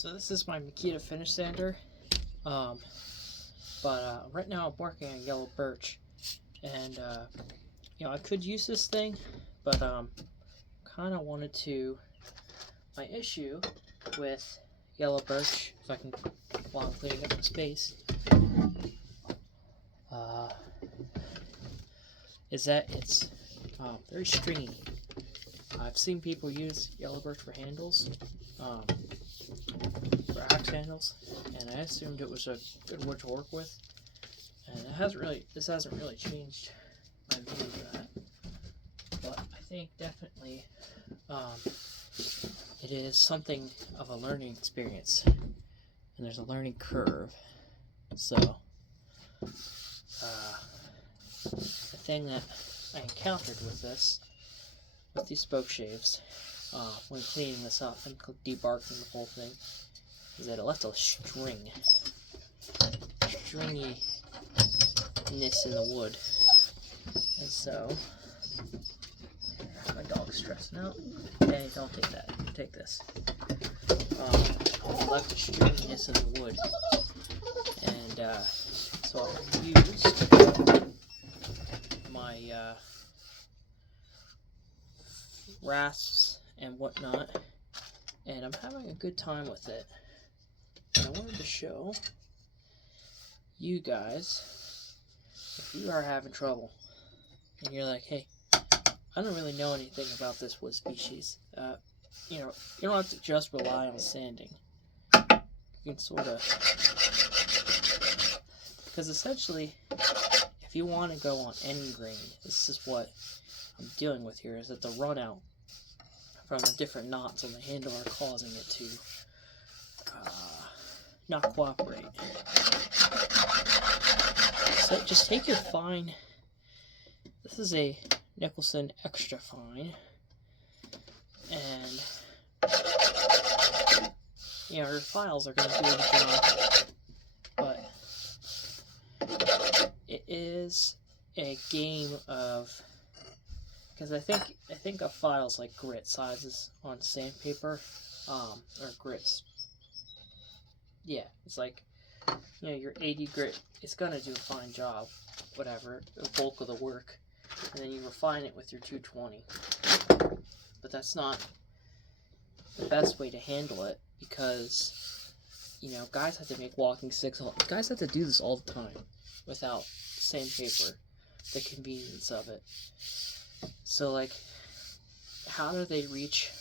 So this is my Makita finish sander, but right now I'm working on yellow birch, and I could use this thing, but kind of wanted to. My issue with yellow birch, if I can, while I'm cleaning up the space, is that it's very stringy. I've seen people use yellow birch for handles, for axe handles, and I assumed it was a good wood to work with, and this hasn't really changed my view of that. But I think definitely it is something of a learning experience, and there's a learning curve. So the thing that I encountered with these spoke shaves, when cleaning this up and debarking the whole thing, is that it left a stringiness in the wood. And so, my dog's stressing out. Hey, don't take that. Take this. It left a stringiness in the wood. And so I used my rasps and whatnot, and I'm having a good time with it. And I wanted to show you guys, if you are having trouble and you're like, hey, I don't really know anything about this wood species, you don't have to just rely on sanding. You can sort of, because essentially, if you want to go on any grain, this is what I'm dealing with here, is that the run out from the different knots on the handle are causing it to not cooperate. So just take your fine. This is a Nicholson extra fine, and your files are going to do the job, but it is a game of, because I think of files like grit sizes on sandpaper, or grits. Yeah, it's like, your 80 grit, it's gonna do a fine job, whatever, the bulk of the work, and then you refine it with your 220. But that's not the best way to handle it, because, guys have to make walking sticks, guys have to do this all the time without sandpaper, the convenience of it. So, like, how do they reach?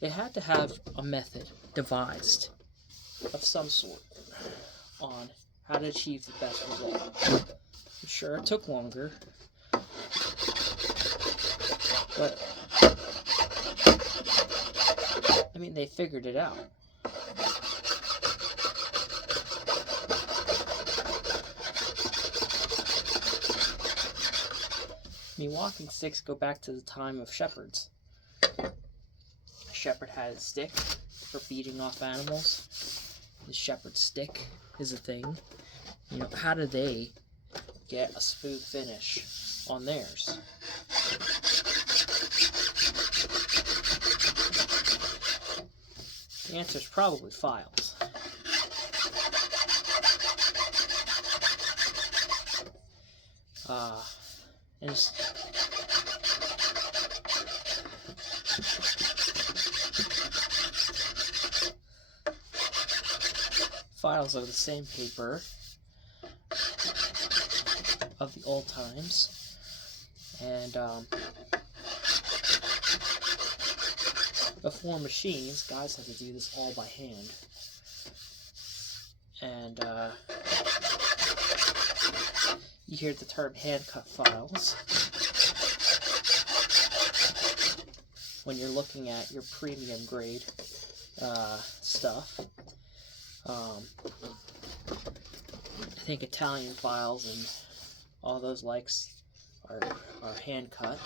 They had to have a method devised of some sort on how to achieve the best result. I'm sure it took longer, but I mean, they figured it out. I mean, walking sticks go back to the time of shepherds. A shepherd had a stick for beating off animals. The shepherd's stick is a thing. How do they get a smooth finish on theirs? The answer is probably files. And just, files are the sandpaper of the old times, and before machines, guys had to do this all by hand, and you hear the term hand-cut files when you're looking at your premium grade stuff. I think Italian files and all those likes are hand cut.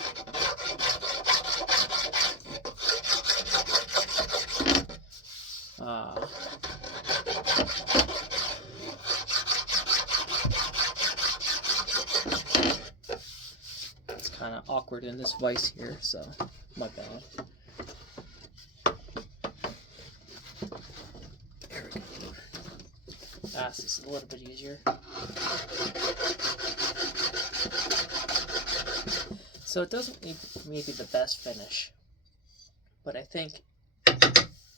It's kind of awkward in this vise here, so my bad. glass is a little bit easier. So it doesn't need maybe the best finish, but I think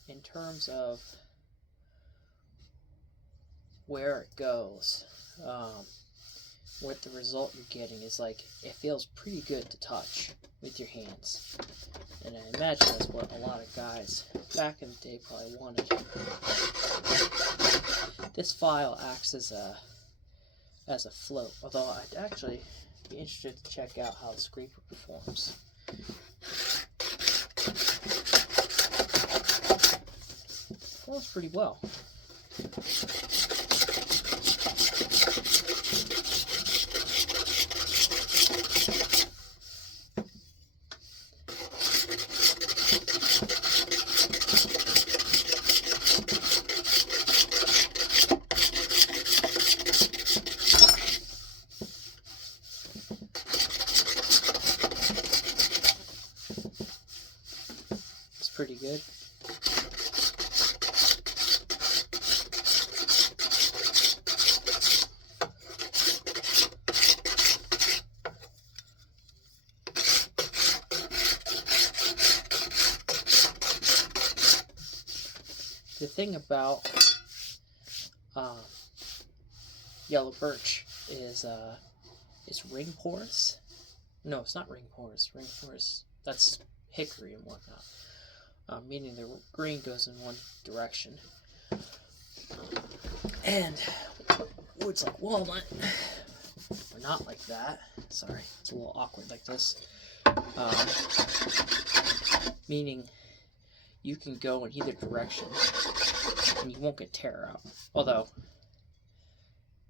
in terms of where it goes, what the result you're getting is like, it feels pretty good to touch with your hands. And I imagine that's what a lot of guys back in the day probably wanted. This file acts as a float, although I'd actually be interested to check out how the scraper performs. Performs pretty well. Pretty good. The thing about yellow birch is it's ring porous. No, it's not ring porous. Ring porous, that's hickory and whatnot. Meaning the grain goes in one direction. And woods like walnut are not like that. Sorry, it's a little awkward like this. Meaning you can go in either direction and you won't get tear out. Although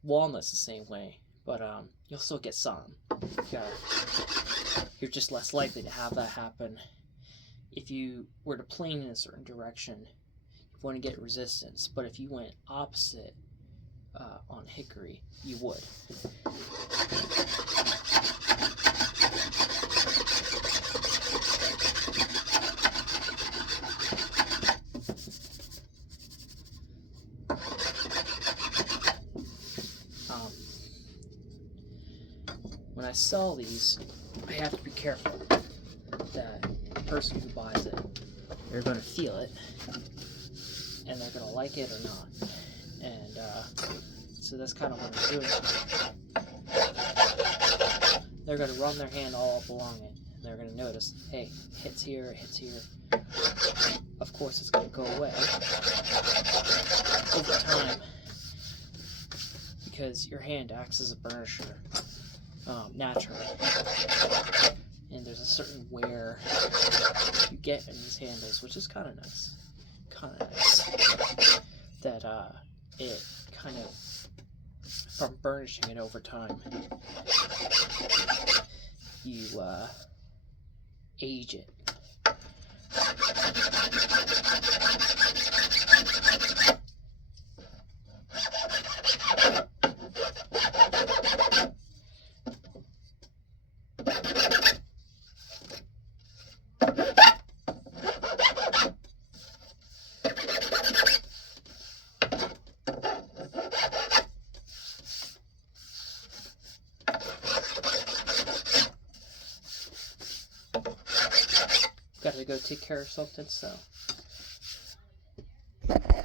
walnut's the same way, but you'll still get some. You're just less likely to have that happen. If you were to plane in a certain direction, you want to get resistance, but if you went opposite on hickory, you would. When I sell these, I have to be careful that the person who buys it, they're going to feel it, and they're going to like it or not. And so that's kind of what I'm doing. They're going to run their hand all up along it, and they're going to notice, hey, it hits here, it hits here. Of course, it's going to go away over time, because your hand acts as a burnisher naturally. And there's a certain wear you get in these handles, which is kind of nice. That it kind of, from burnishing it over time, you age it. Gotta go take care of something, so